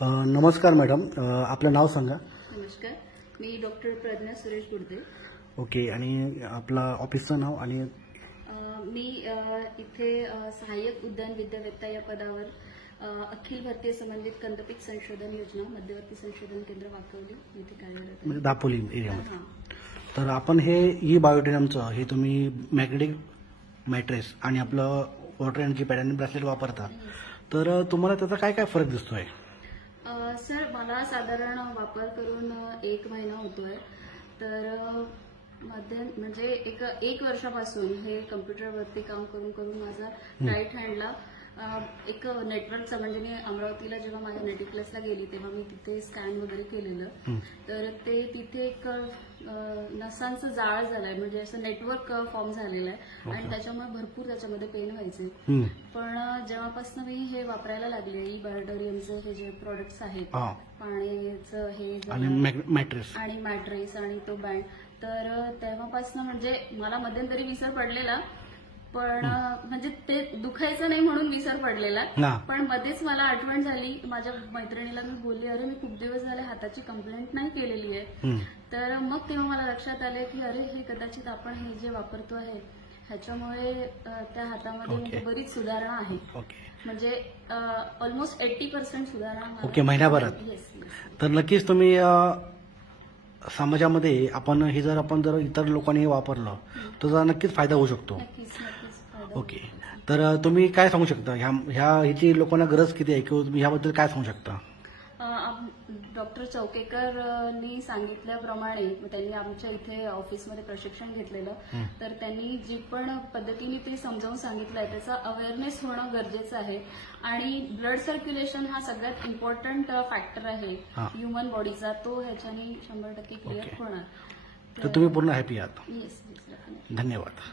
नमस्कार मॅडम, आपलं नाव सांगा. नमस्कार, मी डॉक्टर प्रज्ञा सुरेश गुडदे. ओके, आणि आपला ऑफिसचं नाव? आणि मी इथे सहाय्यक उद्यान विद्यावेत्ता या पदावर अखिल भारतीय समन्वित कंदपीक संशोधन योजना मध्यवर्ती संशोधन केंद्र वाकवली इथे कार्यरत आहे. म्हणजे दापोली एरियामध्ये. तर आपण हे ई बायोटेनमचं हे तुम्ही मॅग्नेटिक मॅट्रेस आणि आपलं वॉटर एनर्जी पॅड ब्रेसलेट वापरता, तर तुम्हाला त्याचा काय काय फरक दिसतोय? सर, मला साधारण वापर करून 1 महिना होतोय. तर म्हणजे एक वर्षापासून हे कम्प्युटरवरती काम करून करून माझा राईट हँडला एक नेटवर्कचा, म्हणजे मी अमरावतीला जेव्हा माझ्या नेटिव्ह प्लेसला गेली तेव्हा मी तिथे स्कॅन वगैरे केलेलं. तर ते तिथे एक नसांचं जाळ झालंय, म्हणजे असं नेटवर्क फॉर्म झालेलं आहे आणि त्याच्यामुळे भरपूर त्याच्यामध्ये पेन व्हायचे. पण जेव्हापासून मी हे वापरायला लागले, ई बायोटेरियमचे हे जे प्रोडक्ट्स आहेत, पाण्याचं हे आणि मॅट्रेस आणि तो बँड, तर तेव्हापासून म्हणजे मला मध्यंतरी विसर पडलेला, पण म्हणजे ते दुखायचं नाही म्हणून विसर पडलेला. पण मध्येच मला आठवण झाली, माझ्या मैत्रिणीला मी बोलली, अरे मी खूप दिवस झाले हाताची कंप्लेंट नाही केलेली आहे. तर मग तेव्हा मला लक्षात आलं की अरे हे कदाचित आपण हे जे वापरतो आहे ह्याच्यामुळे त्या हातामध्ये म्हणजे बरीच सुधारणा आहे. म्हणजे ऑलमोस्ट 80% सुधारणा. ओके, महिन्याभरात. तर नक्कीच तुम्ही समाजामध्ये आपण हे जर इतर लोकांनी वापरलं तर त्याचा नक्कीच फायदा होऊ शकतो. ओके, तर तुम्ही काय सांगू शकता, ह्याची लोकांना गरज किती आहे किंवा तुम्ही ह्याबद्दल काय सांगू शकता? डॉक्टर चौकेकरनी सांगितल्याप्रमाणे त्यांनी आमच्या इथे ऑफिसमध्ये प्रशिक्षण घेतलेलं. तर त्यांनी जी पण पद्धतीने ते समजावून सांगितलंय त्याचा अवेअरनेस होणं गरजेचं आहे. आणि ब्लड सर्क्युलेशन हा सगळ्यात इम्पॉर्टंट फॅक्टर आहे ह्युमन बॉडीचा, तो ह्याच्याने 100% क्लिअर होणार. तर तुम्ही पूर्ण हॅपी आहात. येस, धन्यवाद.